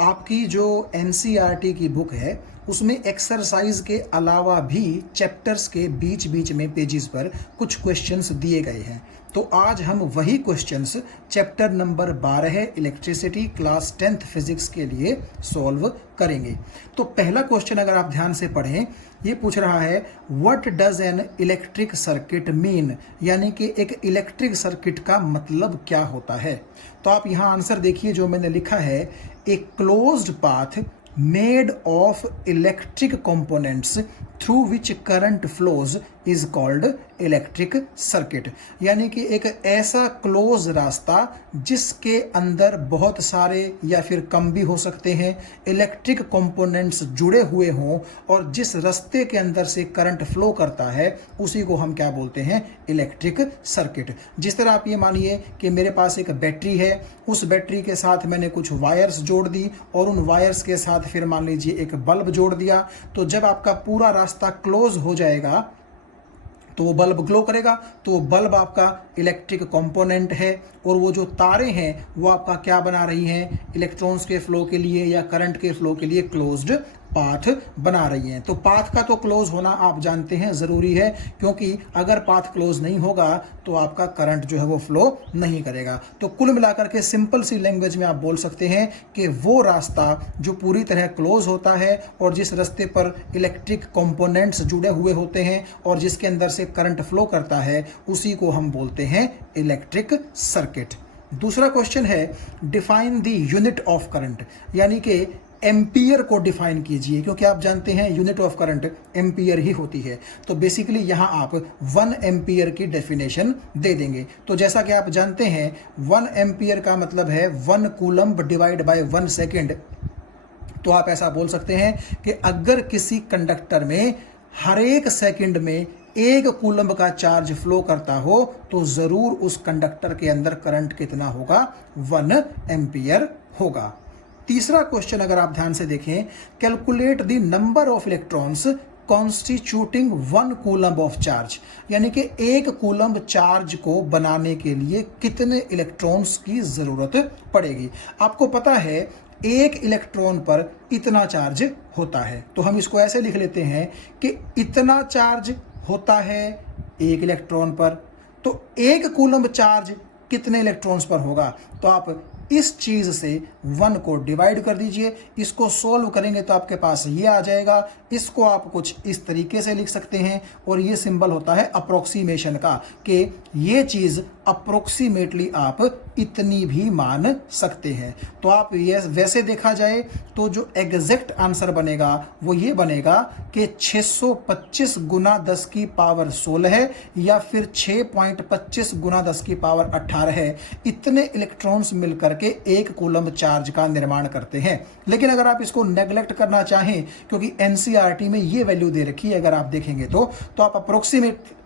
आपकी जो एनसीईआरटी की बुक है उसमें एक्सरसाइज के अलावा भी चैप्टर्स के बीच बीच में पेजेस पर कुछ क्वेश्चंस दिए गए हैं। तो आज हम वही क्वेश्चंस चैप्टर नंबर 12 है इलेक्ट्रिसिटी क्लास 10th फिजिक्स के लिए सॉल्व करेंगे। तो पहला क्वेश्चन अगर आप ध्यान से पढ़ें, ये पूछ रहा है what does an electric circuit mean, यानी कि एक इलेक्ट्रिक सर्किट का मतलब क्या होता है। तो आप यहाँ आंसर देखिए जो मैंने लिखा है, a closed path made of electric components through which current flows is called electric circuit. यानी कि एक ऐसा क्लोज रास्ता जिसके अंदर बहुत सारे या फिर कम भी हो सकते हैं इलेक्ट्रिक कंपोनेंट्स जुड़े हुए हों और जिस रास्ते के अंदर से करंट फ्लो करता है उसी को हम क्या बोलते हैं, इलेक्ट्रिक सर्किट। जिस तरह आप ये मानिए कि मेरे पास एक बैटरी है, उस बैटरी के साथ मैंने कुछ वायर्स जोड़ दी और उन वायर्स के साथ फिर मान लीजिए एक बल्ब जोड़ दिया। तो जब आपका पूरा रास्ता क्लोज हो जाएगा तो वो बल्ब ग्लो करेगा, तो वो बल्ब आपका इलेक्ट्रिक कंपोनेंट है और वो जो तारें हैं वो आपका क्या बना रही हैं, इलेक्ट्रॉन्स के फ्लो के लिए या करंट के फ्लो के लिए क्लोज्ड पाथ बना रही हैं। तो पाथ का तो क्लोज होना आप जानते हैं ज़रूरी है, क्योंकि अगर पाथ क्लोज नहीं होगा तो आपका करंट जो है वो फ्लो नहीं करेगा। तो कुल मिलाकर के सिंपल सी लैंग्वेज में आप बोल सकते हैं कि वो रास्ता जो पूरी तरह क्लोज होता है और जिस रास्ते पर इलेक्ट्रिक कंपोनेंट्स जुड़े हुए होते हैं और जिसके अंदर से करंट फ्लो करता है उसी को हम बोलते हैं इलेक्ट्रिक सर्किट। दूसरा क्वेश्चन है define the unit of current, यानी कि एम्पियर को डिफाइन कीजिए, क्योंकि आप जानते हैं यूनिट ऑफ करंट एम्पियर ही होती है। तो बेसिकली यहां आप 1 एम्पियर की डेफिनेशन दे देंगे। तो जैसा कि आप जानते हैं 1 एम्पियर का मतलब है 1 कूलम्ब डिवाइड बाय 1 सेकेंड। तो आप ऐसा बोल सकते हैं कि अगर किसी कंडक्टर में हर एक सेकंड में 1 कूलम्ब का चार्ज फ्लो करता हो तो जरूर उस कंडक्टर के अंदर करंट कितना होगा, 1 एम्पियर होगा। तीसरा क्वेश्चन अगर आप ध्यान से देखें, calculate the number of electrons constituting 1 coulomb of charge, यानी कि 1 कूलम्ब चार्ज को बनाने के लिए कितने इलेक्ट्रॉन्स की जरूरत पड़ेगी। आपको पता है 1 इलेक्ट्रॉन पर इतना चार्ज होता है, तो हम इसको ऐसे लिख लेते हैं कि इतना चार्ज होता है 1 इलेक्ट्रॉन पर, तो 1 कूलम्ब चार्ज कितने इलेक्ट्रॉन्स पर होगा। तो आप इस चीज से 1 को डिवाइड कर दीजिए, इसको सोल्व करेंगे तो आपके पास ये आ जाएगा। इसको आप कुछ इस तरीके से लिख सकते हैं और ये सिंबल होता है अप्रोक्सीमेशन का, कि ये चीज अप्रोक्सीमेटली आप इतनी भी मान सकते हैं। तो आप ये वैसे देखा जाए तो जो एग्जैक्ट आंसर बनेगा वो ये बनेगा कि 625 गुना 10 की पावर 16 है या फिर 6.25 गुना 10 की पावर 18 है। इतने इलेक्ट्रॉन्स मिलकर के 1 कूलम्ब चार्ज का निर्माण करते हैं। लेकिन अगर आप इसको नेग्लेक्ट करना चाहें, क्योंकि एनसीईआरटी में ये वैल्यू दे रखी है, अगर आप देखेंगे तो आप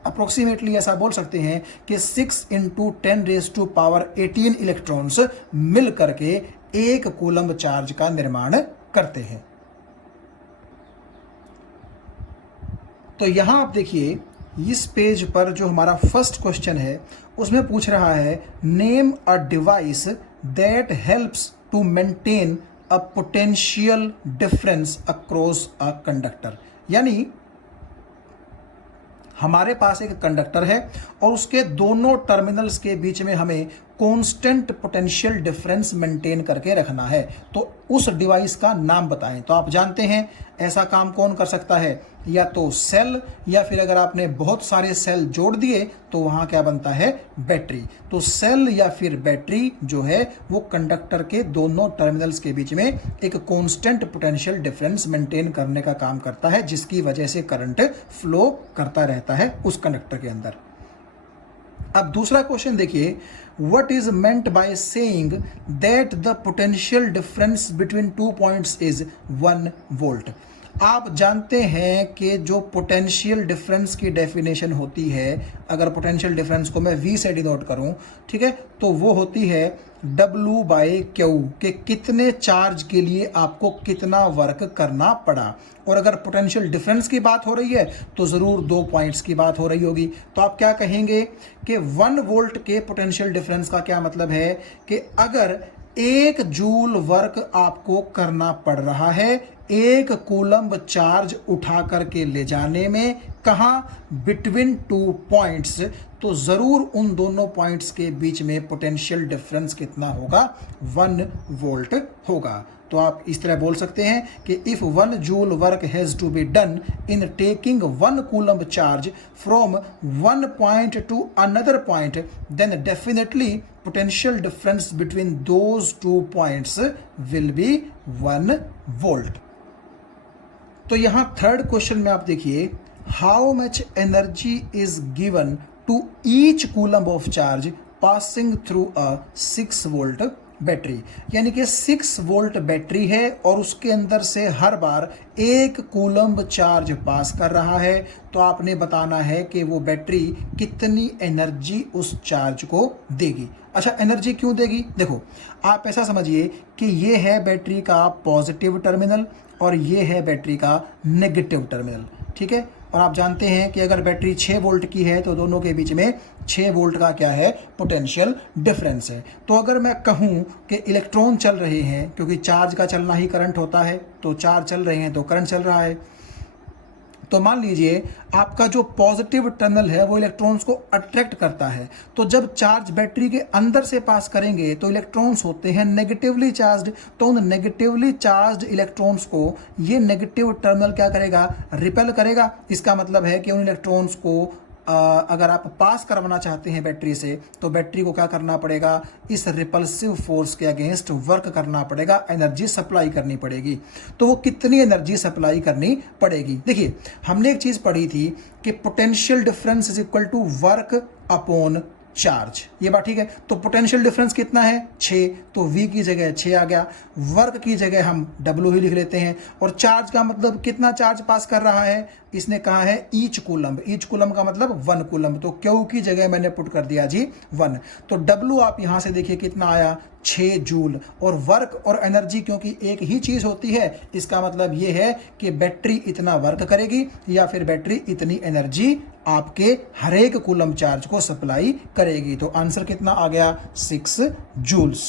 अप्रोक्सीमेटली ऐसा बोल सकते हैं कि 6 × 10⁻18 इलेक्ट्रॉन्स मिल करके 1 कूलम्ब चार्ज का निर्माण करते हैं। तो यहां आप देखिए इस पेज पर जो हमारा फर्स्ट क्वेश्चन है उसमें पूछ रहा है name a device that helps to maintain a potential difference across a conductor. यानी हमारे पास एक कंडक्टर है और उसके दोनों टर्मिनल्स के बीच में हमें कांस्टेंट पोटेंशियल डिफरेंस मेंटेन करके रखना है, तो उस डिवाइस का नाम बताएं। तो आप जानते हैं ऐसा काम कौन कर सकता है, या तो सेल, या फिर अगर आपने बहुत सारे सेल जोड़ दिए तो वहां क्या बनता है, बैटरी। तो सेल या फिर बैटरी जो है वो कंडक्टर के दोनों टर्मिनल्स के बीच में एक कांस्टेंट पोटेंशियल डिफरेंस मेंटेन करने का काम करता है, जिसकी वजह से करंट फ्लो करता रहता है उस कंडक्टर के अंदर। अब दूसरा क्वेश्चन देखिए, what is meant by saying that the potential difference between 2 points is 1 volt. आप जानते हैं कि जो पोटेंशियल डिफरेंस की डेफिनेशन होती है, अगर पोटेंशियल डिफरेंस को मैं V से डिनोट करूं, ठीक है, तो वो होती है W/Q, कि कितने चार्ज के लिए आपको कितना वर्क करना पड़ा। और अगर पोटेंशियल डिफरेंस की बात हो रही है तो ज़रूर 2 पॉइंट्स की बात हो रही होगी। तो आप क्या कहेंगे कि 1 वोल्ट के पोटेंशियल डिफरेंस का क्या मतलब है कि अगर 1 जूल वर्क आपको करना पड़ रहा है 1 कूलम्ब चार्ज उठा करके ले जाने में, कहाँ, बिटवीन 2 पॉइंट्स, तो ज़रूर उन दोनों पॉइंट्स के बीच में पोटेंशियल डिफरेंस कितना होगा, 1 वोल्ट होगा। तो आप इस तरह बोल सकते हैं कि if 1 joule work has to be done in taking 1 coulomb charge from 1 point to another point, then definitely potential difference between those 2 points will be 1 volt। तो यहां थर्ड क्वेश्चन में आप देखिए, how much energy is given to each coulomb of charge passing through a 6 volt battery, यानी कि 6 volt battery है और उसके अंदर से हर बार 1 कूलम्ब चार्ज पास कर रहा है। तो आपने बताना है कि वो बैटरी कितनी एनर्जी उस चार्ज को देगी। अच्छा, एनर्जी क्यों देगी? देखो, आप ऐसा समझिए कि ये है बैटरी का पॉजिटिव टर्मिनल और ये है बैटरी का नेगेटिव टर्मिनल, ठीक है। और आप जानते हैं कि अगर बैटरी 6 वोल्ट की है तो दोनों के बीच में 6 वोल्ट का क्या है, पोटेंशियल डिफरेंस है। तो अगर मैं कहूं कि इलेक्ट्रॉन चल रहे हैं, क्योंकि चार्ज का चलना ही करंट होता है, तो चार्ज चल रहे हैं तो करंट चल रहा है। तो मान लीजिए आपका जो पॉजिटिव टर्मिनल है वो इलेक्ट्रॉन्स को अट्रैक्ट करता है। तो जब चार्ज बैटरी के अंदर से पास करेंगे तो इलेक्ट्रॉन्स होते हैं नेगेटिवली चार्ज्ड, तो उन नेगेटिवली चार्ज्ड इलेक्ट्रॉन्स को ये नेगेटिव टर्मिनल क्या करेगा, रिपेल करेगा। इसका मतलब है कि उन इलेक्ट्रॉन्स को अगर आप पास करवाना चाहते हैं बैटरी से, तो बैटरी को क्या करना पड़ेगा, इस रिपल्सिव फोर्स के अगेंस्ट वर्क करना पड़ेगा, एनर्जी सप्लाई करनी पड़ेगी। तो वो कितनी एनर्जी सप्लाई करनी पड़ेगी? देखिए, हमने एक चीज पढ़ी थी कि potential difference is equal to work upon charge, ये बात ठीक है। तो पोटेंशियल डिफरेंस कितना है, 6, तो V की जगह 6 आ गया, वर्क की जगह हम W ही लिख लेते हैं, और चार्ज का मतलब कितना चार्ज पास कर रहा है, इसने कहा है ईच कूलम्ब, ईच कूलम्ब का मतलब 1 कूलम्ब, तो Q की जगह मैंने पुट कर दिया जी 1। तो W आप यहां से देखिए कितना आया, 6 जूल। और वर्क और एनर्जी क्योंकि एक ही चीज होती है, इसका मतलब ये है कि बैटरी इतना वर्क करेगी या फिर बैटरी इतनी एनर्जी आपके हर एक कूलम्ब चार्ज को सप्लाई करेगी। तो आंसर कितना आ गया, 6 जूल्स।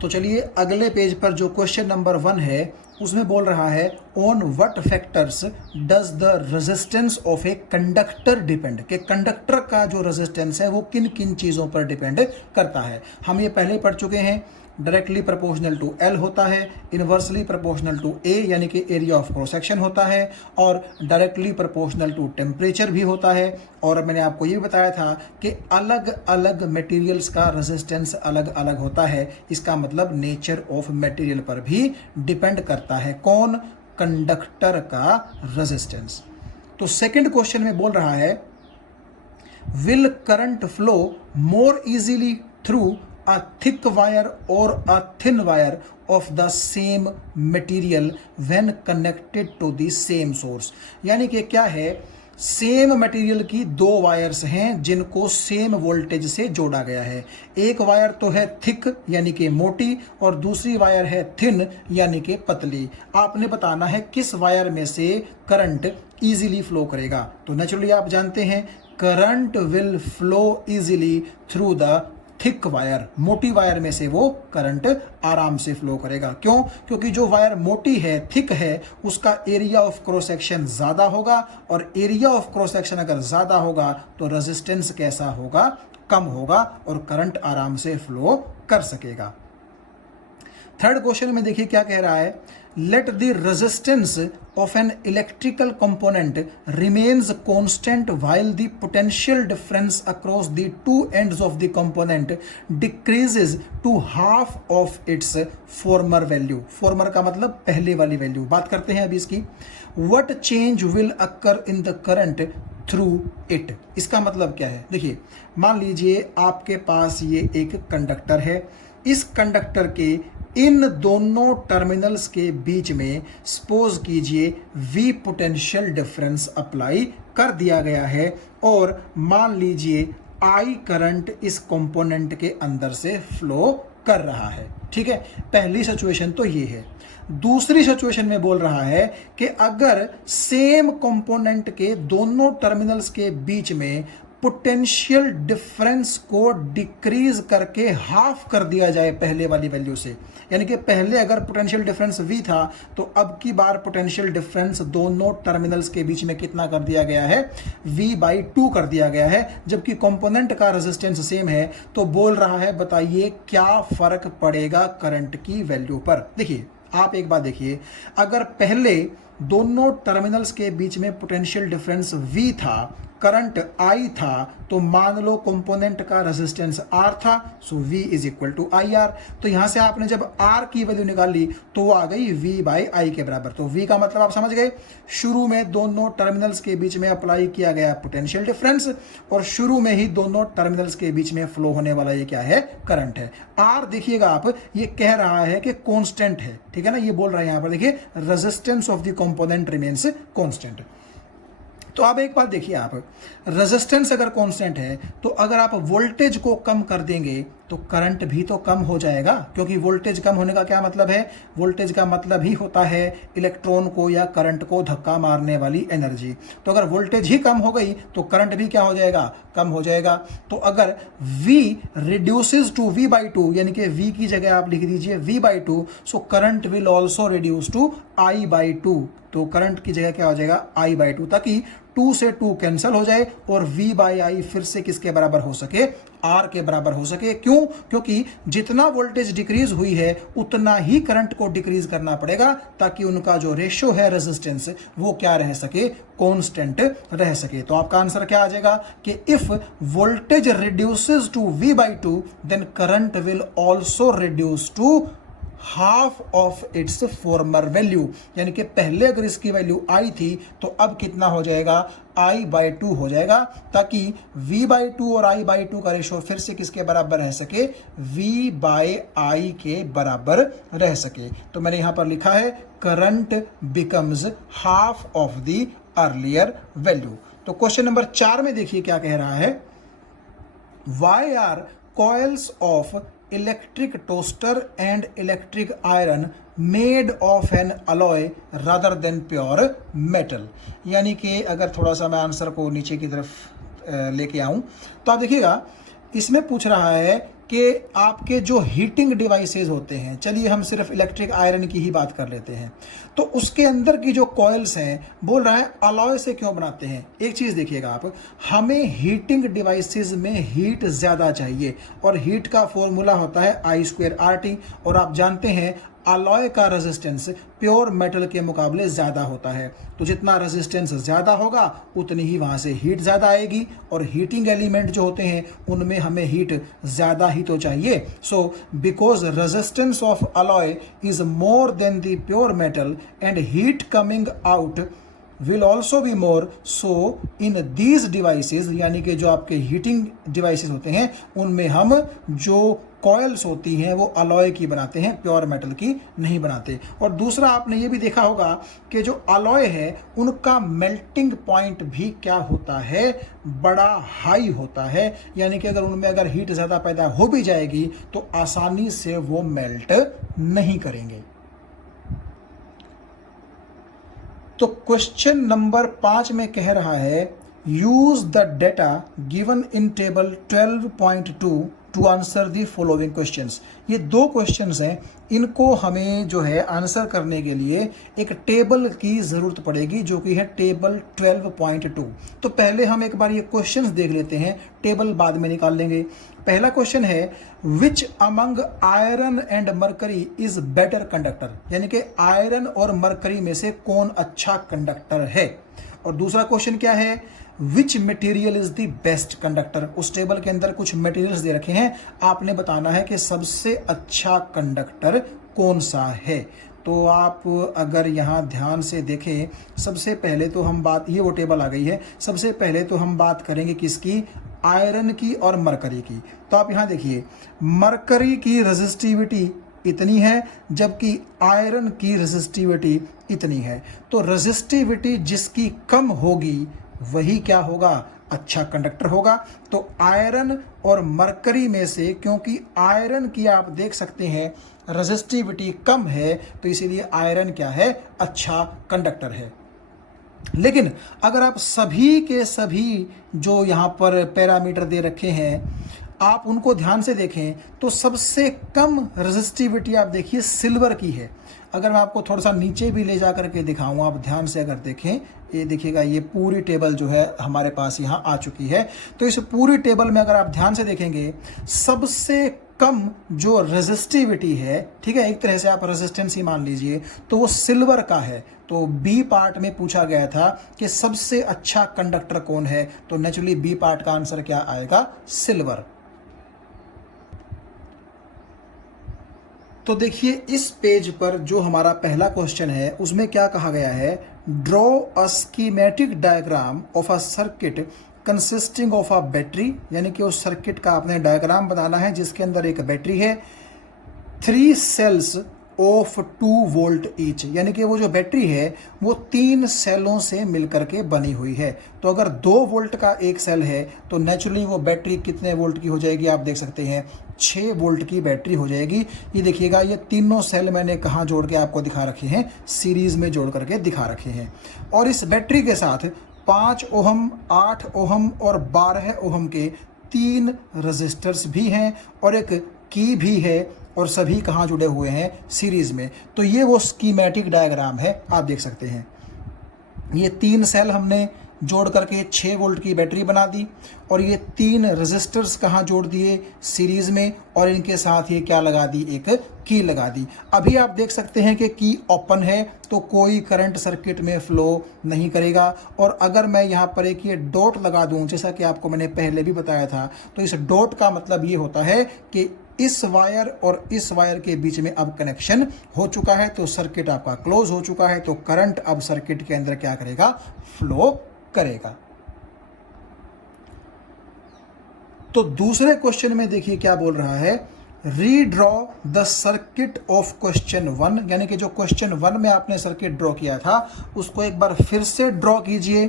तो चलिए अगले पेज पर जो क्वेश्चन नंबर 1 है उसमें बोल रहा है, on what factors does the resistance of a conductor depend, कि कंडक्टर का जो रेजिस्टेंस है वो किन किन चीज़ों पर डिपेंड करता है। हम ये पहले पढ़ चुके हैं, डायरेक्टली प्रोपोर्शनल टू L होता है, इन्वर्सली प्रोपोर्शनल टू A यानी कि एरिया ऑफ क्रॉस सेक्शन होता है, और डायरेक्टली प्रोपोर्शनल टू टेम्परेचर भी होता है। और मैंने आपको ये बताया था कि अलग अलग मटेरियल्स का रेजिस्टेंस अलग अलग होता है, इसका मतलब नेचर ऑफ मटेरियल पर भी डिपेंड करता है कौन, कंडक्टर का रेजिस्टेंस। तो सेकंड क्वेश्चन में बोल रहा है, will current flow more easily through a thick wire or a thin wire of the same material when connected to the same source, यानी कि क्या है, सेम मटेरियल की 2 वायर्स हैं जिनको सेम वोल्टेज से जोड़ा गया है। एक वायर तो है थिक यानी कि मोटी, और दूसरी वायर है थिन यानी कि पतली। आपने बताना है किस वायर में से करंट इजीली फ्लो करेगा। तो नेचुरली आप जानते हैं current will flow easily through the thick wire, मोटी वायर में से वो करंट आराम से फ्लो करेगा। क्यों? क्योंकि जो वायर मोटी है, थिक है, उसका एरिया ऑफ क्रॉस सेक्शन ज़्यादा होगा, और एरिया ऑफ क्रॉस सेक्शन अगर ज़्यादा होगा तो रेजिस्टेंस कैसा होगा, कम होगा, और करंट आराम से फ्लो कर सकेगा। थर्ड क्वेश्चन में देखिए क्या कह रहा है, let the resistance of an electrical component remains constant while the potential difference across the two ends of the component decreases to half of its former value। former का मतलब पहले वाली वैल्यू। बात करते हैं अभी इसकी, what change will occur in the current through it, इसका मतलब क्या है? देखिए, मान लीजिए आपके पास ये एक कंडक्टर है, इस कंडक्टर के इन दोनों टर्मिनल्स के बीच में सपोज कीजिए V पोटेंशियल डिफरेंस अप्लाई कर दिया गया है, और मान लीजिए I करंट इस कंपोनेंट के अंदर से फ्लो कर रहा है। ठीक है, पहली सिचुएशन तो ये है। दूसरी सिचुएशन में बोल रहा है कि अगर सेम कंपोनेंट के दोनों टर्मिनल्स के बीच में पोटेंशियल डिफरेंस को डिक्रीज करके हाफ कर दिया जाए पहले वाली वैल्यू से। यानी कि पहले अगर पोटेंशियल डिफरेंस V था तो अब की बार पोटेंशियल डिफरेंस दोनों टर्मिनल्स के बीच में कितना कर दिया गया है, V/2 कर दिया गया है, जबकि कंपोनेंट का रेजिस्टेंस सेम है। तो बोल रहा है बताइए क्या फर्क पड़ेगा करंट की वैल्यू पर। देखिए आप एक बात देखिए, अगर पहले दोनों टर्मिनल्स के बीच में पोटेंशियल डिफरेंस V था, करंट I था, तो मान लो कंपोनेंट का रेजिस्टेंस R था, so V is equal to IR। तो यहां से आपने जब R की वैल्यू निकाली तो वो आ गई V/I के बराबर। तो V का मतलब आप समझ गए, शुरू में दोनों टर्मिनल्स के बीच में अप्लाई किया गया पोटेंशियल डिफरेंस, और शुरू में ही दोनों टर्मिनल्स के बीच में फ्लो होने वाला ये क्या है, करंट है। R देखिएगा आप, ये कह रहा है कि कांस्टेंट है, ठीक है ना, ये बोल रहा है यहां पर देखिए resistance of the component remains constant. तो अब एक बात देखिए आप, रेजिस्टेंस अगर कांस्टेंट है तो अगर आप वोल्टेज को कम कर देंगे तो करंट भी तो कम हो जाएगा, क्योंकि वोल्टेज कम होने का क्या मतलब है, वोल्टेज का मतलब ही होता है इलेक्ट्रॉन को या करंट को धक्का मारने वाली एनर्जी। तो अगर वोल्टेज ही कम हो गई तो करंट भी क्या हो जाएगा, कम हो जाएगा। तो अगर V रिड्यूसेस टू V/2, यानी कि V की जगह आप लिख दीजिए V/2, so current will also reduce to I/2। तो करंट की जगह क्या हो जाएगा, I/2, ताकि 2 से 2 कैंसिल हो जाए और V/I फिर से किसके बराबर हो सके, R के बराबर हो सके। क्यों, क्योंकि जितना वोल्टेज डिक्रीज हुई है उतना ही करंट को डिक्रीज करना पड़ेगा, ताकि उनका जो रेशियो है रेजिस्टेंस वो क्या रह सके, कांस्टेंट रह सके। तो आपका आंसर क्या आ जाएगा कि if voltage reduces to V/2 then current will also reduce to half of its former value. यानी कि पहले अगर इसकी वैल्यू I थी तो अब कितना हो जाएगा, I/2 हो जाएगा, ताकि V/2 और I/2 का रेशो फिर से किसके बराबर रह सके, V/I के बराबर रह सके। तो मैंने यहां पर लिखा है current becomes half of the earlier value. तो क्वेश्चन नंबर 4 में देखिए क्या कह रहा है, why are coils of electric toaster and electric iron made of an alloy rather than pure metal. यानी कि अगर थोड़ा सा मैं आंसर को नीचे की तरफ लेके आऊं तो आप देखिएगा, इसमें पूछ रहा है कि आपके जो हीटिंग डिवाइसेस होते हैं, चलिए हम सिर्फ इलेक्ट्रिक आयरन की ही बात कर लेते हैं, तो उसके अंदर की जो कॉइल्स हैं, बोल रहा है अलॉय से क्यों बनाते हैं। एक चीज़ देखिएगा आप, हमें हीटिंग डिवाइसेस में हीट ज़्यादा चाहिए और हीट का फॉर्मूला होता है I²RT, और आप जानते हैं अलॉय का रेजिस्टेंस प्योर मेटल के मुकाबले ज़्यादा होता है। तो जितना रेजिस्टेंस ज़्यादा होगा उतनी ही वहाँ से हीट ज़्यादा आएगी, और हीटिंग एलिमेंट जो होते हैं उनमें हमें हीट ज़्यादा ही तो चाहिए। So because resistance of alloy is more than the pure metal and heat coming out will also be more, so in these devices, यानी कि जो आपके हीटिंग डिवाइसेस होते हैं उनमें हम जो कॉइल्स होती हैं वो अलॉय की बनाते हैं, प्योर मेटल की नहीं बनाते। और दूसरा आपने ये भी देखा होगा कि जो अलॉय है उनका मेल्टिंग पॉइंट भी क्या होता है, बड़ा हाई होता है। यानी कि अगर उनमें अगर हीट ज़्यादा पैदा हो भी जाएगी तो आसानी से वो मेल्ट नहीं करेंगे। तो क्वेश्चन नंबर 5 में कह रहा है, use the data given in table 12.2 to answer the following questions. ये 2 क्वेश्चंस हैं, इनको हमें जो है आंसर करने के लिए एक टेबल की ज़रूरत पड़ेगी जो कि है टेबल 12.2। तो पहले हम एक बार ये क्वेश्चंस देख लेते हैं, टेबल बाद में निकाल लेंगे। पहला क्वेश्चन है, which among iron and mercury is better conductor, यानी कि आयरन और मरकरी में से कौन अच्छा कंडक्टर है। और दूसरा क्वेश्चन क्या है, which material is the best conductor. उस टेबल के अंदर कुछ मटेरियल्स दे रखे हैं, आपने बताना है कि सबसे अच्छा कंडक्टर कौन सा है। तो आप अगर यहाँ ध्यान से देखें, सबसे पहले तो हम बात, ये वो टेबल आ गई है, सबसे पहले तो हम बात करेंगे किसकी, आयरन की और मरकरी की। तो आप यहाँ देखिए, मरकरी की रेजिस्टिविटी इतनी है जबकि आयरन की रेजिस्टिविटी इतनी है। तो रेजिस्टिविटी जिसकी कम होगी वही क्या होगा, अच्छा कंडक्टर होगा। तो आयरन और मरकरी में से, क्योंकि आयरन की आप देख सकते हैं रेजिस्टिविटी कम है, तो इसीलिए आयरन क्या है, अच्छा कंडक्टर है। लेकिन अगर आप सभी के सभी जो यहाँ पर पैरामीटर दे रखे हैं आप उनको ध्यान से देखें तो सबसे कम रेजिस्टिविटी आप देखिए सिल्वर की है। अगर मैं आपको थोड़ा सा नीचे भी ले जा करके दिखाऊँ, आप ध्यान से अगर देखें, ये देखिएगा, ये पूरी टेबल जो है हमारे पास यहाँ आ चुकी है। तो इस पूरी टेबल में अगर आप ध्यान से देखेंगे सबसे कम जो रेजिस्टिविटी है, ठीक है, एक तरह से आप रेजिस्टेंस ही मान लीजिए, तो वो सिल्वर का है। तो बी पार्ट में पूछा गया था कि सबसे अच्छा कंडक्टर कौन है, तो नेचुरली बी पार्ट का आंसर क्या आएगा, सिल्वर। तो देखिए इस पेज पर जो हमारा पहला क्वेश्चन है उसमें क्या कहा गया है, draw a schematic diagram of a circuit consisting of a battery, यानी कि उस सर्किट का आपने डायग्राम बनाना है जिसके अंदर एक बैटरी है, 3 सेल्स ऑफ 2 वोल्ट ईच, यानी कि वो जो बैटरी है वो 3 सेलों से मिलकर के बनी हुई है। तो अगर 2 वोल्ट का एक सेल है तो नेचुरली वो बैटरी कितने वोल्ट की हो जाएगी, आप देख सकते हैं 6 वोल्ट की बैटरी हो जाएगी। ये देखिएगा, ये तीनों सेल मैंने कहाँ जोड़ के आपको दिखा रखे हैं, सीरीज में जोड़ करके दिखा रखे हैं। और इस बैटरी के साथ 5 ओहम, 8 ओहम और 12 ओहम के 3 रजिस्टर्स भी हैं और एक की भी है, और सभी कहाँ जुड़े हुए हैं, सीरीज में। तो ये वो स्कीमेटिक डायग्राम है, आप देख सकते हैं। ये 3 सेल हमने जोड़ करके 6 वोल्ट की बैटरी बना दी और ये 3 रेजिस्टर्स कहाँ जोड़ दिए, सीरीज में, और इनके साथ ये क्या लगा दी, एक की लगा दी। अभी आप देख सकते हैं कि की ओपन है तो कोई करंट सर्किट में फ्लो नहीं करेगा। और अगर मैं यहाँ पर एक ये डॉट लगा दूं, जैसा कि आपको मैंने पहले भी बताया था, तो इस डॉट का मतलब ये होता है कि इस वायर और इस वायर के बीच में अब कनेक्शन हो चुका है, तो सर्किट आपका क्लोज हो चुका है, तो करंट अब सर्किट के अंदर क्या करेगा, फ्लो करेगा। तो दूसरे क्वेश्चन में देखिए क्या बोल रहा है, redraw the circuit of question 1, यानी कि जो क्वेश्चन 1 में आपने सर्किट ड्रॉ किया था उसको एक बार फिर से ड्रॉ कीजिए।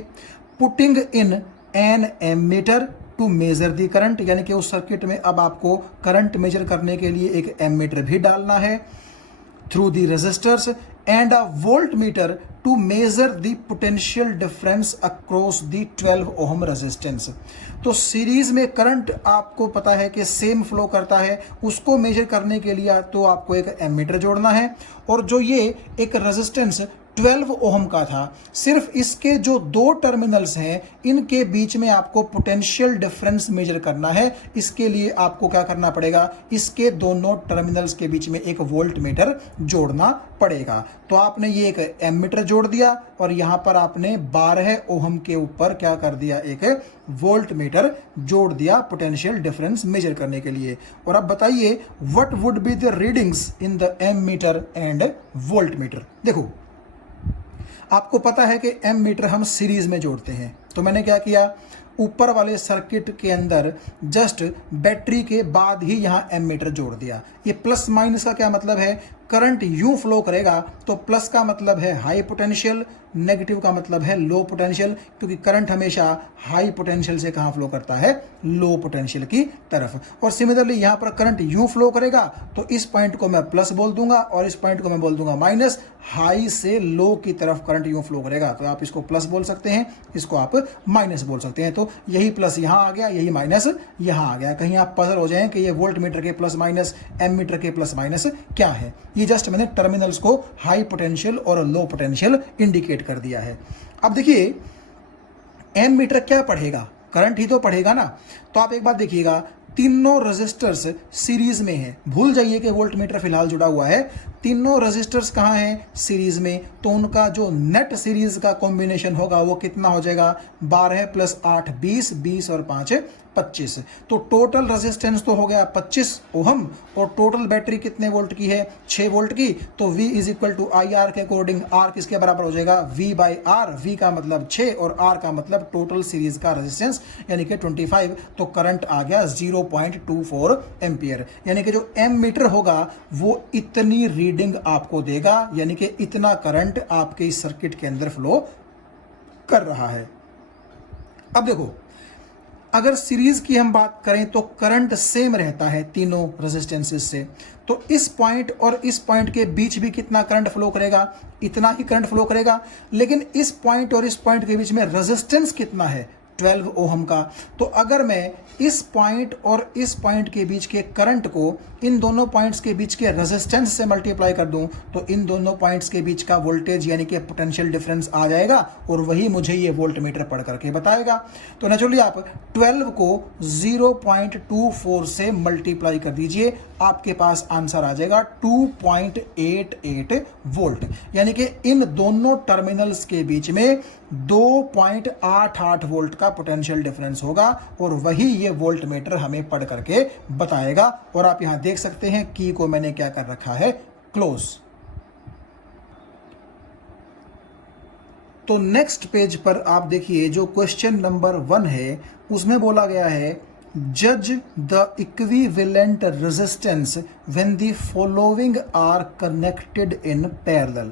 Putting in an ammeter to measure the current, यानी कि उस सर्किट में अब आपको करंट मेजर करने के लिए एक एमीटर भी डालना है। Through the resistors and a volt meter to measure the potential difference across the 12 ohm resistance. तो सीरीज में करंट आपको पता है कि सेम फ्लो करता है, उसको मेजर करने के लिए तो आपको एक एमीटर जोड़ना है। और जो ये एक रेजिस्टेंस 12 ओहम का था, सिर्फ इसके जो 2 टर्मिनल्स हैं इनके बीच में आपको पोटेंशियल डिफरेंस मेजर करना है। इसके लिए आपको क्या करना पड़ेगा, इसके दोनों टर्मिनल्स के बीच में एक वोल्ट मीटर जोड़ना पड़ेगा। तो आपने ये एक एमीटर जोड़ दिया और यहाँ पर आपने 12 ओहम के ऊपर क्या कर दिया, एक वोल्ट मीटर जोड़ दिया पोटेंशियल डिफरेंस मेजर करने के लिए। और अब बताइए what would be the readings in the ammeter and volt meter. देखो आपको पता है कि एम मीटर हम सीरीज में जोड़ते हैं, तो मैंने क्या किया, ऊपर वाले सर्किट के अंदर जस्ट बैटरी के बाद ही यहाँ एम मीटर जोड़ दिया। ये प्लस माइनस का क्या मतलब है, करंट यूं फ्लो करेगा तो प्लस का मतलब है हाई पोटेंशियल, नेगेटिव का मतलब है लो पोटेंशियल, क्योंकि करंट हमेशा हाई पोटेंशियल से कहाँ फ्लो करता है, लो पोटेंशियल की तरफ। और सिमिलरली यहाँ पर करंट यूं फ्लो करेगा तो इस पॉइंट को मैं प्लस बोल दूंगा और इस पॉइंट को मैं बोल दूंगा माइनस। हाई से लो की तरफ करंट यूं फ्लो करेगा, तो आप इसको प्लस बोल सकते हैं, इसको आप माइनस बोल सकते हैं। तो यही प्लस यहाँ आ गया, यही माइनस यहाँ आ गया। कहीं आप पजल हो जाएं कि ये वोल्ट मीटर के प्लस माइनस, एम मीटर के प्लस माइनस क्या है। ये जस्ट मैंने टर्मिनल्स को हाई पोटेंशियल और लो पोटेंशियल इंडिकेट कर दिया है। अब देखिए एम मीटर क्या पढ़ेगा, करंट ही तो पढ़ेगा ना। तो आप एक बात देखिएगा, तीनों रेजिस्टर्स सीरीज में हैं। भूल जाइए कि वोल्ट मीटर फिलहाल जुड़ा हुआ है, तीनों रेजिस्टर्स कहाँ हैं, सीरीज में। तो उनका जो नेट सीरीज का कॉम्बिनेशन होगा वो कितना हो जाएगा, 12 + 8 20, 20 और 5 25। तो टोटल रेजिस्टेंस तो हो गया 25 ओहम और टोटल बैटरी कितने वोल्ट की है, 6 वोल्ट की। तो V = IR के अकॉर्डिंग R किसके बराबर हो जाएगा, V/R। V का मतलब 6 और R का मतलब टोटल सीरीज का रेजिस्टेंस यानी कि 25। तो करंट आ गया 0.24 एम्पियर, यानी कि जो एम मीटर होगा वो इतनी रीडिंग आपको देगा, यानी कि इतना करंट आपके इस सर्किट के अंदर फ्लो कर रहा है। अब देखो अगर सीरीज की हम बात करें तो करंट सेम रहता है तीनों रेजिस्टेंसेस से, तो इस पॉइंट और इस पॉइंट के बीच भी कितना करंट फ्लो करेगा, इतना ही करंट फ्लो करेगा। लेकिन इस पॉइंट और इस पॉइंट के बीच में रेजिस्टेंस कितना है, 12 ओहम का। तो अगर मैं इस पॉइंट और इस पॉइंट के बीच के करंट को इन दोनों पॉइंट्स के बीच के रेजिस्टेंस से मल्टीप्लाई कर दूं तो इन दोनों पॉइंट्स के बीच का वोल्टेज यानी कि पोटेंशियल डिफरेंस आ जाएगा और वही मुझे ये वोल्ट मीटर पढ़ करके बताएगा। तो नेचुरली आप 12 को 0.24 से मल्टीप्लाई कर दीजिए, आपके पास आंसर आ जाएगा 2.88 वोल्ट। यानी कि इन दोनों टर्मिनल्स के बीच में 2.88 वोल्ट का पोटेंशियल डिफरेंस होगा और वही ये वोल्ट मीटर हमें पढ़ करके बताएगा। और आप यहां देख सकते हैं की को मैंने क्या कर रखा है, क्लोज। तो नेक्स्ट पेज पर आप देखिए जो क्वेश्चन नंबर 1 है उसमें बोला गया है जज the equivalent resistance when the following are connected in parallel.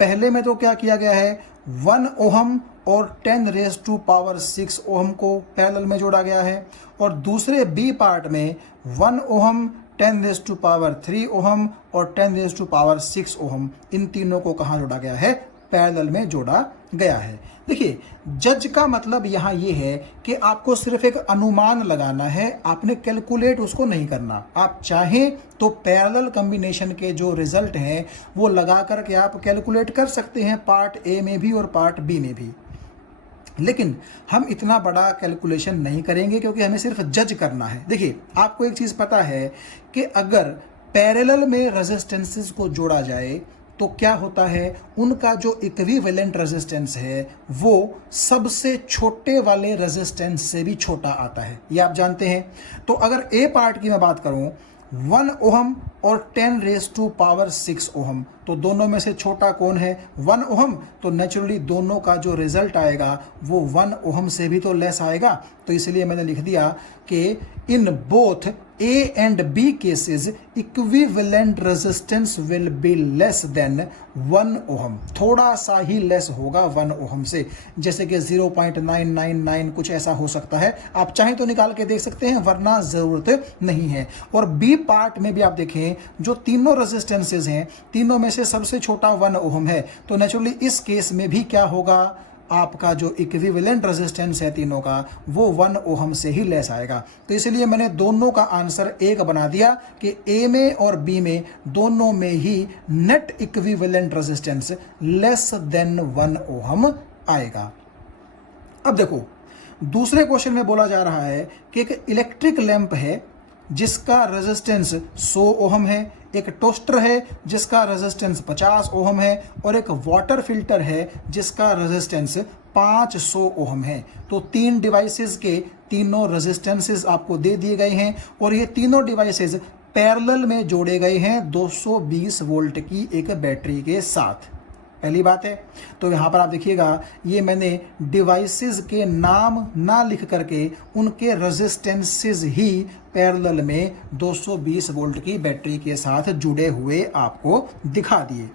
पहले में तो क्या किया गया है, 1 ओहम और 10⁻⁶ ओहम को पैरेलल में जोड़ा गया है, और दूसरे बी पार्ट में 1 ओहम 10⁻³ ओहम और 10⁻6 ओहम, इन तीनों को कहाँ जोड़ा गया है, पैरेलल में जोड़ा गया है। देखिए जज का मतलब यहाँ ये है कि आपको सिर्फ एक अनुमान लगाना है, आपने कैलकुलेट उसको नहीं करना। आप चाहें तो पैरेलल कॉम्बिनेशन के जो रिजल्ट हैं वो लगा करके आप कैलकुलेट कर सकते हैं, पार्ट ए में भी और पार्ट बी में भी, लेकिन हम इतना बड़ा कैलकुलेशन नहीं करेंगे क्योंकि हमें सिर्फ जज करना है। देखिए आपको एक चीज़ पता है कि अगर पैरेलल में रेजिस्टेंसेस को जोड़ा जाए तो क्या होता है, उनका जो इक्विवेलेंट रेजिस्टेंस है वो सबसे छोटे वाले रेजिस्टेंस से भी छोटा आता है, ये आप जानते हैं। तो अगर ए पार्ट की मैं बात करूं, 1 ओहम और 10⁻6 ओहम, तो दोनों में से छोटा कौन है, 1 ओहम। तो नेचुरली दोनों का जो रिजल्ट आएगा वो 1 ओहम से भी तो लेस आएगा। तो इसलिए मैंने लिख दिया कि in both A and B cases equivalent resistance will be less than 1 ohm, थोड़ा सा ही लेस होगा 1 ओहम से, जैसे कि 0.999 कुछ ऐसा हो सकता है। आप चाहें तो निकाल के देख सकते हैं वरना ज़रूरत नहीं है। और बी पार्ट में भी आप देखें जो तीनों रेजिस्टेंसेज हैं तीनों में से सबसे छोटा 1 ओहम है, तो नेचुरली इस केस में भी क्या होगा, आपका जो इक्विवेलेंट रेजिस्टेंस है तीनों का वो 1 ओहम से ही लेस आएगा। तो इसलिए मैंने दोनों का आंसर एक बना दिया कि ए में और बी में दोनों में ही net equivalent resistance less than 1 ohm आएगा। अब देखो दूसरे क्वेश्चन में बोला जा रहा है कि एक इलेक्ट्रिक लैंप है जिसका रेजिस्टेंस 100 ओहम है, एक टोस्टर है जिसका रेजिस्टेंस 50 ओहम है, और एक वाटर फिल्टर है जिसका रेजिस्टेंस 500 ओहम है। तो 3 डिवाइसेस के तीनों रेजिस्टेंसेस आपको दे दिए गए हैं और ये तीनों डिवाइसेस पैरेलल में जोड़े गए हैं 220 वोल्ट की एक बैटरी के साथ। पहली बात है, तो यहाँ पर आप देखिएगा ये मैंने डिवाइसेस के नाम ना लिख करके उनके रेजिस्टेंसेस ही पैरेलल में 220 वोल्ट की बैटरी के साथ जुड़े हुए आपको दिखा दिए।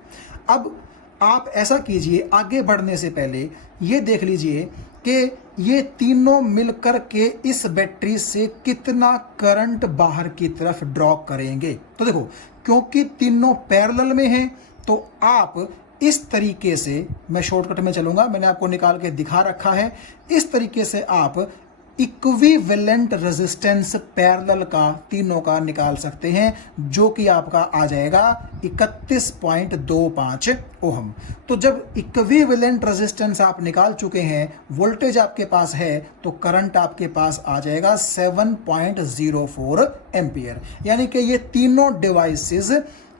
अब आप ऐसा कीजिए, आगे बढ़ने से पहले ये देख लीजिए कि ये तीनों मिलकर के इस बैटरी से कितना करंट बाहर की तरफ ड्रॉ करेंगे। तो देखो क्योंकि तीनों पैरेलल में हैं तो आप इस तरीके से, मैं शॉर्टकट में चलूंगा, मैंने आपको निकाल के दिखा रखा है, इस तरीके से आप इक्विवेलेंट रेजिस्टेंस पैरेलल का तीनों का निकाल सकते हैं, जो कि आपका आ जाएगा 31.25 ओहम। तो जब इक्विवेलेंट रेजिस्टेंस आप निकाल चुके हैं, वोल्टेज आपके पास है, तो करंट आपके पास आ जाएगा 7.04 एम्पियर। यानी कि ये तीनों डिवाइसेस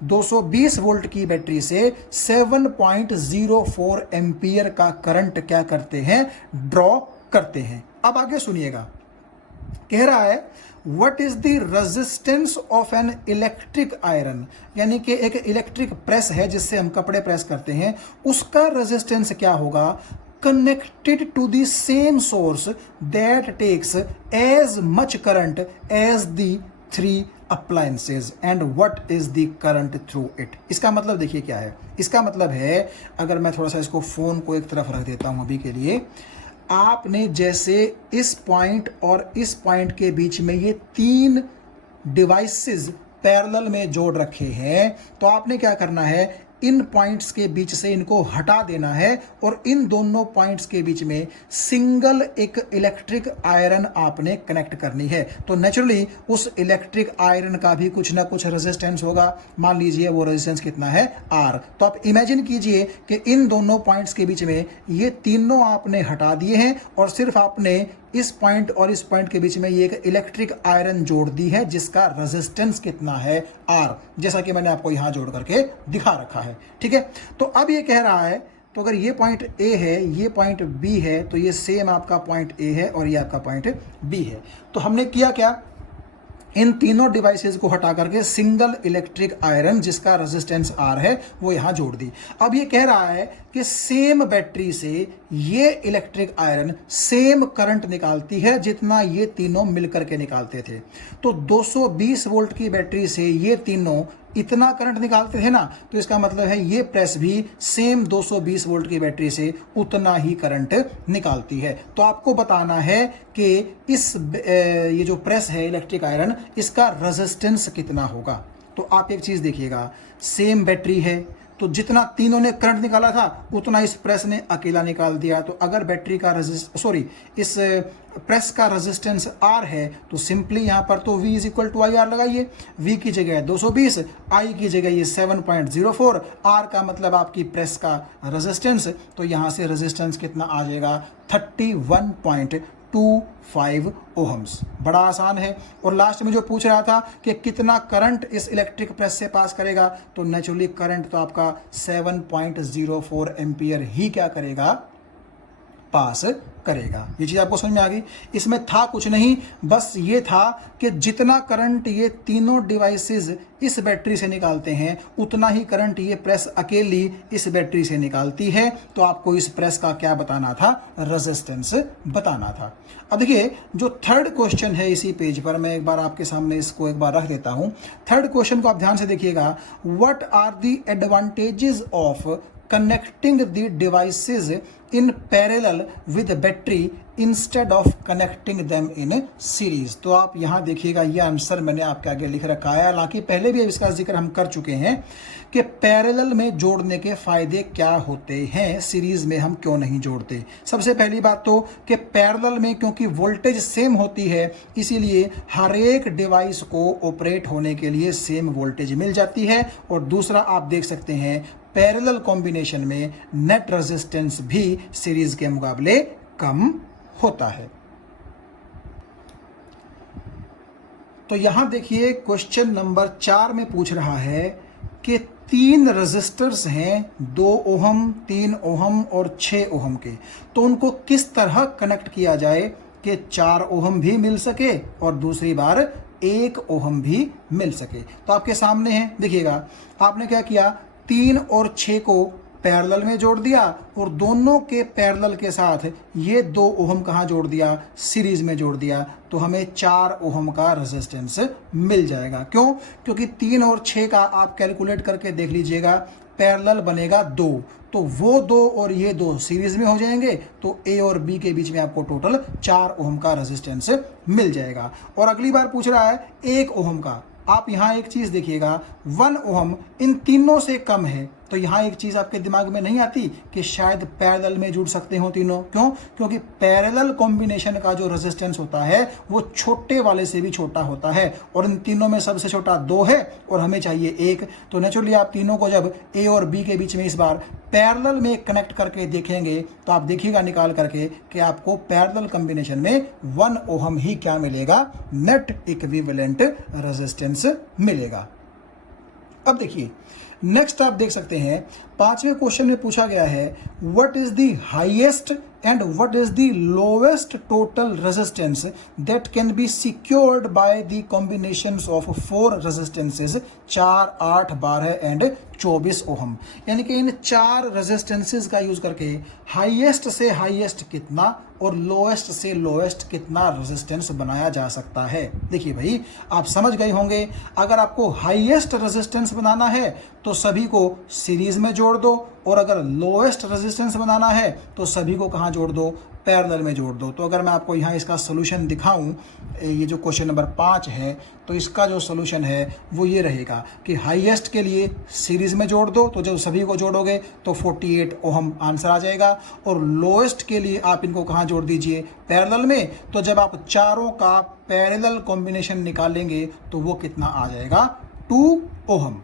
220 वोल्ट की बैटरी से 7.04 एम्पियर का करंट क्या करते हैं, ड्रॉ करते हैं। अब आगे सुनिएगा, कह रहा है what is the resistance of an electric iron, यानी कि एक इलेक्ट्रिक प्रेस है जिससे हम कपड़े प्रेस करते हैं, उसका रेजिस्टेंस क्या होगा connected to the same source that takes as much current as the 3 appliances and what is the current through it. इसका मतलब देखिए क्या है, इसका मतलब है, अगर मैं थोड़ा सा इसको फोन को एक तरफ रख देता हूं अभी के लिए, आपने जैसे इस पॉइंट और इस पॉइंट के बीच में ये 3 डिवाइसेस पैरेलल में जोड़ रखे हैं, तो आपने क्या करना है, इन पॉइंट्स के बीच से इनको हटा देना है और इन दोनों पॉइंट्स के बीच में सिंगल एक इलेक्ट्रिक आयरन आपने कनेक्ट करनी है। तो नेचुरली उस इलेक्ट्रिक आयरन का भी कुछ ना कुछ रेजिस्टेंस होगा। मान लीजिए वो रेजिस्टेंस कितना है, R। तो आप इमेजिन कीजिए कि इन दोनों पॉइंट्स के बीच में ये तीनों आपने हटा दिए हैं और सिर्फ आपने इस पॉइंट और इस पॉइंट के बीच में ये एक इलेक्ट्रिक आयरन जोड़ दी है जिसका रेजिस्टेंस कितना है, R, जैसा कि मैंने आपको यहां जोड़ करके दिखा रखा है। ठीक है, तो अब ये कह रहा है, तो अगर ये पॉइंट A है, ये पॉइंट B है, तो ये सेम आपका पॉइंट A है और ये आपका पॉइंट B है। तो हमने किया क्या, इन तीनों डिवाइसेस को हटा करके सिंगल इलेक्ट्रिक आयरन जिसका रेजिस्टेंस R है वो यहां जोड़ दी। अब ये कह रहा है कि सेम बैटरी से ये इलेक्ट्रिक आयरन सेम करंट निकालती है जितना ये तीनों मिलकर के निकालते थे। तो 220 वोल्ट की बैटरी से ये तीनों इतना करंट निकालते थे ना, तो इसका मतलब है ये प्रेस भी सेम 220 वोल्ट की बैटरी से उतना ही करंट निकालती है। तो आपको बताना है कि इस ये जो प्रेस है इलेक्ट्रिक आयरन, इसका रेजिस्टेंस कितना होगा। तो आप एक चीज देखिएगा, सेम बैटरी है तो जितना तीनों ने करंट निकाला था उतना इस प्रेस ने अकेला निकाल दिया। तो अगर बैटरी का इस प्रेस का रेजिस्टेंस R है तो सिंपली यहां पर तो V is equal to I R लगाइए। V की जगह 220, I की जगह ये 7.04, R का मतलब आपकी प्रेस का रेजिस्टेंस। तो यहां से रेजिस्टेंस कितना आ जाएगा, 31.25 ओहम्स। बड़ा आसान है। और लास्ट में जो पूछ रहा था कि कितना करंट इस इलेक्ट्रिक प्रेस से पास करेगा, तो नेचुरली करंट तो आपका 7.04 एम्पियर ही क्या करेगा, पास करेगा। ये चीज आपको समझ में आ गई। इसमें था कुछ नहीं, बस ये था कि जितना करंट ये तीनों डिवाइसेस इस बैटरी से निकालते हैं उतना ही करंट ये प्रेस अकेली इस बैटरी से निकालती है। तो आपको इस प्रेस का क्या बताना था, रेजिस्टेंस बताना था। अब देखिए जो थर्ड क्वेश्चन है इसी पेज पर, मैं एक बार आपके सामने इसको एक बार रख देता हूं। थर्ड क्वेश्चन को आप ध्यान से देखिएगा, what are the advantages of connecting the devices in parallel with the battery instead of connecting them in series। तो आप यहां देखिएगा, ये आंसर मैंने आपके आगे लिख रखा है। हालांकि पहले भी इसका जिक्र हम कर चुके हैं कि पैरेलल में जोड़ने के फायदे क्या होते हैं, सीरीज में हम क्यों नहीं जोड़ते। सबसे पहली बात तो कि पैरेलल में क्योंकि वोल्टेज सेम होती है, इसीलिए हर एक डिवाइस को ऑपरेट होने के लिए सेम वोल्टेज मिल जाती है। और दूसरा आप देख सकते हैं पैरेलल कॉम्बिनेशन में नेट रेजिस्टेंस भी सीरीज के मुकाबले कम होता है। तो यहां देखिए क्वेश्चन नंबर 4 में पूछ रहा है कि 3 रेजिस्टर्स हैं, 2 ओहम, 3 ओहम और 6 ओहम के। तो उनको किस तरह कनेक्ट किया जाए कि 4 ओहम भी मिल सके और दूसरी बार 1 ओहम भी मिल सके। तो आपके सामने है, देखिएगा आपने क्या किया, 3 और 6 को पैरेलल में जोड़ दिया और दोनों के पैरेलल के साथ ये 2 ओहम कहाँ जोड़ दिया, सीरीज में जोड़ दिया। तो हमें 4 ओहम का रेजिस्टेंस मिल जाएगा। क्यों? क्योंकि 3 और 6 का आप कैलकुलेट करके देख लीजिएगा, पैरेलल बनेगा 2, तो वो 2 और ये 2 सीरीज में हो जाएंगे। तो ए और बी के बीच में आपको टोटल 4 ओहम का रेजिस्टेंस मिल जाएगा। और अगली बार पूछ रहा है 1 ओहम का। आप यहां एक चीज देखिएगा, 1 ओहम इन तीनों से कम है। तो यहां एक चीज आपके दिमाग में नहीं आती कि शायद पैरेलल में जुड़ सकते हो तीनों। क्यों? क्योंकि पैरेलल कॉम्बिनेशन का जो रेजिस्टेंस होता है वो छोटे वाले से भी छोटा होता है और इन तीनों में सबसे छोटा 2 है और हमें चाहिए 1। तो नेचुरली आप तीनों को जब ए और बी के बीच में इस बार पैरेलल में कनेक्ट करके देखेंगे तो आप देखिएगा निकाल करके कि आपको पैरेलल कॉम्बिनेशन में 1 ओहम ही क्या मिलेगा, नेट इक्विवेलेंट रेजिस्टेंस मिलेगा। अब देखिए नेक्स्ट आप देख सकते हैं 5वें क्वेश्चन में पूछा गया है, what is the highest and what is the lowest total resistance that can be secured by the combinations of 4 resistances 4, 8, 12 and 24 ohm. यानी कि इन 4 रेजिस्टेंसेस का यूज करके हाईएस्ट से हाईएस्ट कितना और लोएस्ट से लोएस्ट कितना रेजिस्टेंस बनाया जा सकता है। देखिए भाई आप समझ गए होंगे, अगर आपको हाईएस्ट रेजिस्टेंस बनाना है तो सभी को सीरीज में जोड़ दो और अगर लोएस्ट रेजिस्टेंस बनाना है तो सभी को कहाँ जोड़ दो, पैरेलल में जोड़ दो। तो अगर मैं आपको यहाँ इसका सोल्यूशन दिखाऊं, ये जो क्वेश्चन नंबर 5 है, तो इसका जो सोल्यूशन है वो ये रहेगा कि हाईएस्ट के लिए सीरीज़ में जोड़ दो, तो जब सभी को जोड़ोगे तो 48 ओहम आंसर आ जाएगा। और लोएस्ट के लिए आप इनको कहाँ जोड़ दीजिए, पैरेलल में। तो जब आप चारों का पैरेलल कॉम्बिनेशन निकालेंगे तो वो कितना आ जाएगा, 2 ओहम।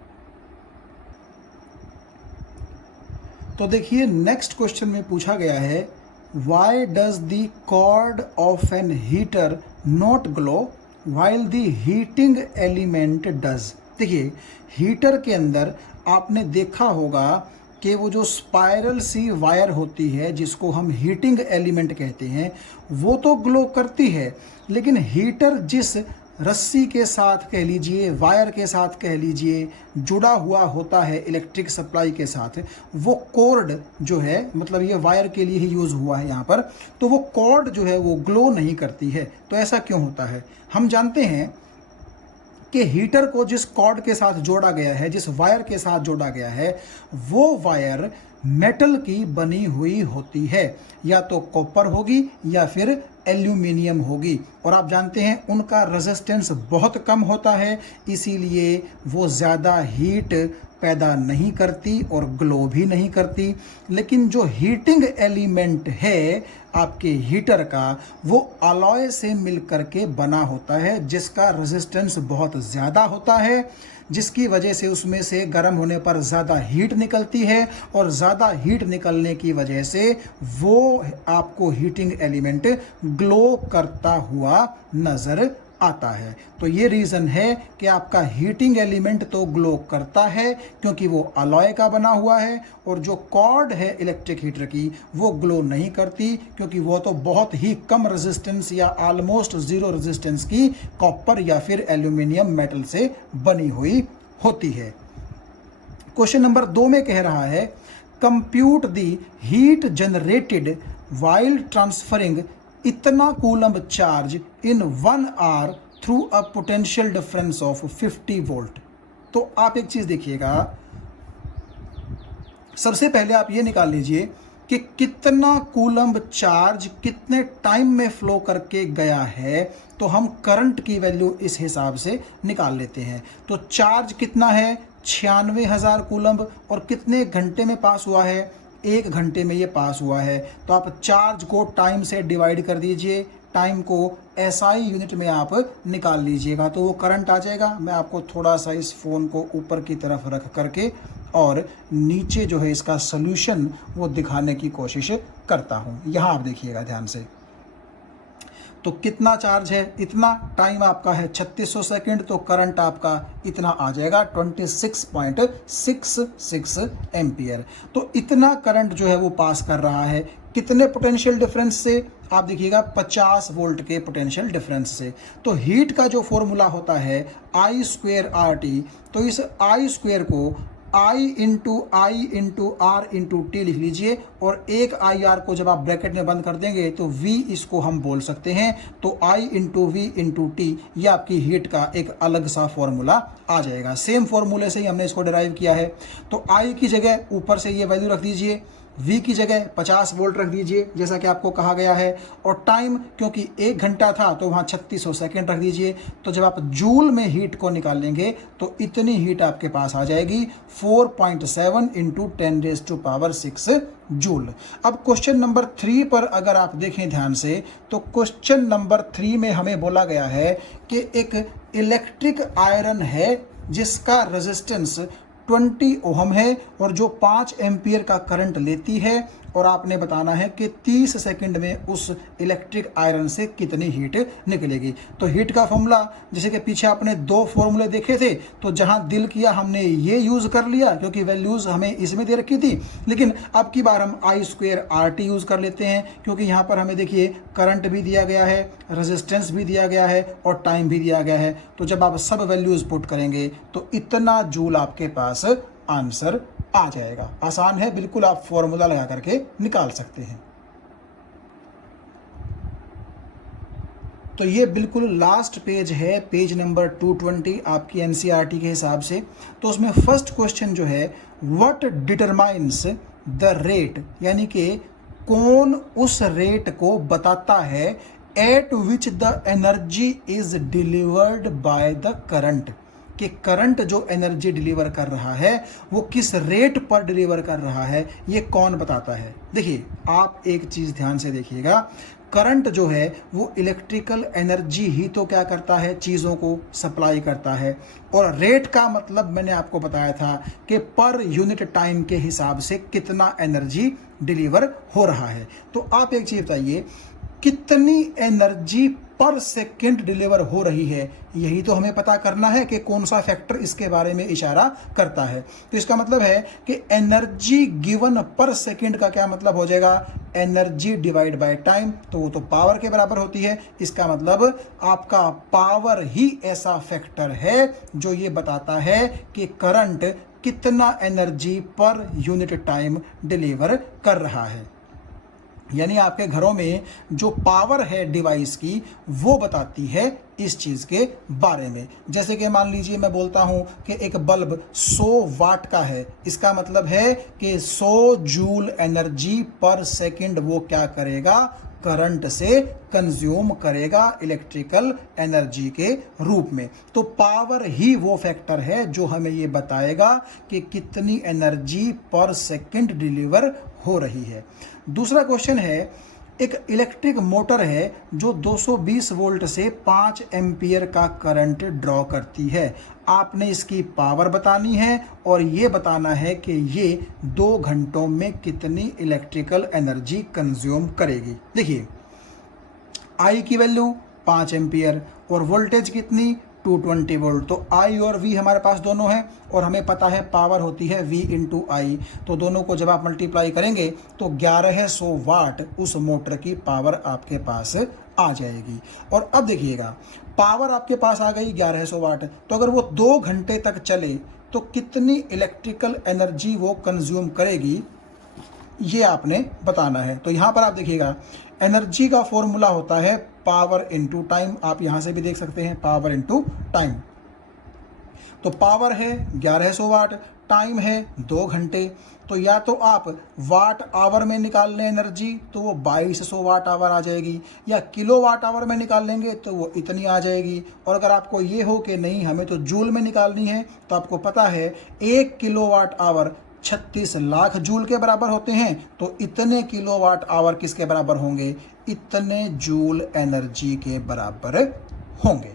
तो देखिए नेक्स्ट क्वेश्चन में पूछा गया है, why does the cord of an heater not glow while the heating element does. देखिए हीटर के अंदर आपने देखा होगा कि वो जो स्पाइरल सी वायर होती है जिसको हम हीटिंग एलिमेंट कहते हैं, वो तो ग्लो करती है, लेकिन हीटर जिस रस्सी के साथ कह लीजिए, वायर के साथ कह लीजिए, जुड़ा हुआ होता है इलेक्ट्रिक सप्लाई के साथ, वो कॉर्ड जो है, मतलब ये वायर के लिए ही यूज़ हुआ है यहाँ पर, तो वो कॉर्ड जो है वो ग्लो नहीं करती है। तो ऐसा क्यों होता है? हम जानते हैं कि हीटर को जिस कॉर्ड के साथ जोड़ा गया है, जिस वायर के साथ जोड़ा गया है, वो वायर मेटल की बनी हुई होती है, या तो कॉपर होगी या फिर एल्यूमिनियम होगी। और आप जानते हैं उनका रेजिस्टेंस बहुत कम होता है, इसीलिए वो ज़्यादा हीट पैदा नहीं करती और ग्लो भी नहीं करती। लेकिन जो हीटिंग एलिमेंट है आपके हीटर का, वो अलॉय से मिलकर के बना होता है, जिसका रेजिस्टेंस बहुत ज़्यादा होता है, जिसकी वजह से उसमें से गर्म होने पर ज़्यादा हीट निकलती है, और ज़्यादा हीट निकलने की वजह से वो आपको हीटिंग एलिमेंट ग्लो करता हुआ नज़र आता है। तो ये रीज़न है कि आपका हीटिंग एलिमेंट तो ग्लो करता है क्योंकि वो अलॉय का बना हुआ है, और जो कॉर्ड है इलेक्ट्रिक हीटर की वो ग्लो नहीं करती क्योंकि वो तो बहुत ही कम रेजिस्टेंस या ऑलमोस्ट ज़ीरो रेजिस्टेंस की कॉपर या फिर एल्यूमिनियम मेटल से बनी हुई होती है। क्वेश्चन नंबर 2 में कह रहा है, compute the heat generated while transferring इतना coulomb charge in 1 hour through a potential difference of 50 volt. तो आप एक चीज देखिएगा, सबसे पहले आप ये निकाल लीजिए कि कितना कूलम्ब चार्ज कितने टाइम में फ्लो करके गया है, तो हम करंट की वैल्यू इस हिसाब से निकाल लेते हैं। तो चार्ज कितना है, 96,000 कूलम्ब, और कितने घंटे में पास हुआ है, 1 घंटे में ये पास हुआ है। तो आप चार्ज को टाइम से डिवाइड कर दीजिए, टाइम को एसआई यूनिट में आप निकाल लीजिएगा, तो वो करंट आ जाएगा। मैं आपको थोड़ा सा इस फ़ोन को ऊपर की तरफ रख करके और नीचे जो है इसका सॉल्यूशन वो दिखाने की कोशिश करता हूँ। यहाँ आप देखिएगा ध्यान से। तो कितना चार्ज है, इतना, टाइम आपका है 3600 सेकेंड, तो करंट आपका इतना आ जाएगा 26.66 एम्पियर। तो इतना करंट जो है वो पास कर रहा है, कितने पोटेंशियल डिफरेंस से, आप देखिएगा 50 वोल्ट के पोटेंशियल डिफरेंस से। तो हीट का जो फॉर्मूला होता है I²RT, तो इस I² को I into R into T लिख लीजिए, और एक IR को जब आप ब्रैकेट में बंद कर देंगे तो V इसको हम बोल सकते हैं। तो I into V into T, ये आपकी हीट का एक अलग सा फॉर्मूला आ जाएगा। सेम फॉर्मूले से ही हमने इसको डिराइव किया है। तो I की जगह ऊपर से ये वैल्यू रख दीजिए, V की जगह 50 वोल्ट रख दीजिए जैसा कि आपको कहा गया है, और टाइम क्योंकि 1 घंटा था तो वहाँ 3600 सेकेंड रख दीजिए। तो जब आप जूल में हीट को निकालेंगे तो इतनी हीट आपके पास आ जाएगी 4.7 इंटू 10⁻⁶ जूल। अब क्वेश्चन नंबर 3 पर अगर आप देखें ध्यान से, तो क्वेश्चन नंबर 3 में हमें बोला गया है कि एक इलेक्ट्रिक आयरन है जिसका रेजिस्टेंस 20 ओहम है और जो 5 एम्पियर का करंट लेती है, और आपने बताना है कि 30 सेकंड में उस इलेक्ट्रिक आयरन से कितनी हीट निकलेगी। तो हीट का फॉर्मूला, जैसे कि पीछे आपने 2 फॉर्मूले देखे थे, तो जहां दिल किया हमने ये यूज़ कर लिया क्योंकि वैल्यूज़ हमें इसमें दे रखी थी। लेकिन अब की बार हम I²RT यूज़ कर लेते हैं क्योंकि यहाँ पर हमें देखिए करंट भी दिया गया है, रेजिस्टेंस भी दिया गया है और टाइम भी दिया गया है। तो जब आप सब वैल्यूज़ पुट करेंगे तो इतना जूल आपके पास आंसर आ जाएगा। आसान है, बिल्कुल आप फॉर्मूला लगा करके निकाल सकते हैं। तो ये बिल्कुल लास्ट पेज है, पेज नंबर 220 आपकी एनसीईआरटी के हिसाब से। तो उसमें फर्स्ट क्वेश्चन जो है, व्हाट डिटरमाइंस द रेट, यानी कि कौन उस रेट को बताता है eight which the energy is delivered by the current, कि करंट जो एनर्जी डिलीवर कर रहा है वो किस रेट पर डिलीवर कर रहा है, ये कौन बताता है। देखिए आप एक चीज़ ध्यान से देखिएगा, करंट जो है वो इलेक्ट्रिकल एनर्जी ही तो क्या करता है, चीज़ों को सप्लाई करता है। और रेट का मतलब मैंने आपको बताया था कि पर यूनिट टाइम के हिसाब से कितना एनर्जी डिलीवर हो रहा है। तो आप एक चीज़ बताइए, कितनी एनर्जी पर सेकेंड डिलीवर हो रही है, यही तो हमें पता करना है कि कौन सा फैक्टर इसके बारे में इशारा करता है। तो इसका मतलब है कि एनर्जी गिवन पर सेकेंड का क्या मतलब हो जाएगा, एनर्जी डिवाइड बाय टाइम, तो वो तो पावर के बराबर होती है। इसका मतलब आपका पावर ही ऐसा फैक्टर है जो ये बताता है कि करंट कितना energy per unit time deliver कर रहा है। यानी आपके घरों में जो पावर है डिवाइस की, वो बताती है इस चीज़ के बारे में। जैसे कि मान लीजिए मैं बोलता हूं कि एक बल्ब 100 वाट का है, इसका मतलब है कि 100 जूल एनर्जी पर सेकंड वो क्या करेगा, करंट से कंज्यूम करेगा इलेक्ट्रिकल एनर्जी के रूप में। तो पावर ही वो फैक्टर है जो हमें ये बताएगा कि कितनी एनर्जी पर सेकंड डिलीवर हो रही है। दूसरा क्वेश्चन है, एक इलेक्ट्रिक मोटर है जो 220 वोल्ट से 5 एम्पियर का करंट ड्रॉ करती है। आपने इसकी पावर बतानी है और ये बताना है कि ये 2 घंटों में कितनी इलेक्ट्रिकल एनर्जी कंज्यूम करेगी। देखिए आई की वैल्यू 5 एम्पियर और वोल्टेज कितनी, 220 वोल्ट। तो आई और वी हमारे पास दोनों हैं और हमें पता है पावर होती है V इंटू आई। तो दोनों को जब आप मल्टीप्लाई करेंगे तो 1100 वाट उस मोटर की पावर आपके पास आ जाएगी। और अब देखिएगा, पावर आपके पास आ गई 1100 वाट, तो अगर वो 2 घंटे तक चले तो कितनी इलेक्ट्रिकल एनर्जी वो कंज्यूम करेगी, ये आपने बताना है। तो यहाँ पर आप देखिएगा, एनर्जी का फॉर्मूला होता है पावर इनटू टाइम। आप यहाँ से भी देख सकते हैं पावर इनटू टाइम। तो पावर है 1100 वाट, टाइम है 2 घंटे। तो या तो आप वाट आवर में निकाल लें एनर्जी तो वो 2200 वाट आवर आ जाएगी, या किलो वाट आवर में निकाल लेंगे तो वो इतनी आ जाएगी। और अगर आपको ये हो कि नहीं हमें तो जूल में निकालनी है, तो आपको पता है 1 kilo watt hour 36 lakh joule के बराबर होते हैं। तो इतने किलोवाट आवर किसके बराबर होंगे, इतने जूल एनर्जी के बराबर होंगे।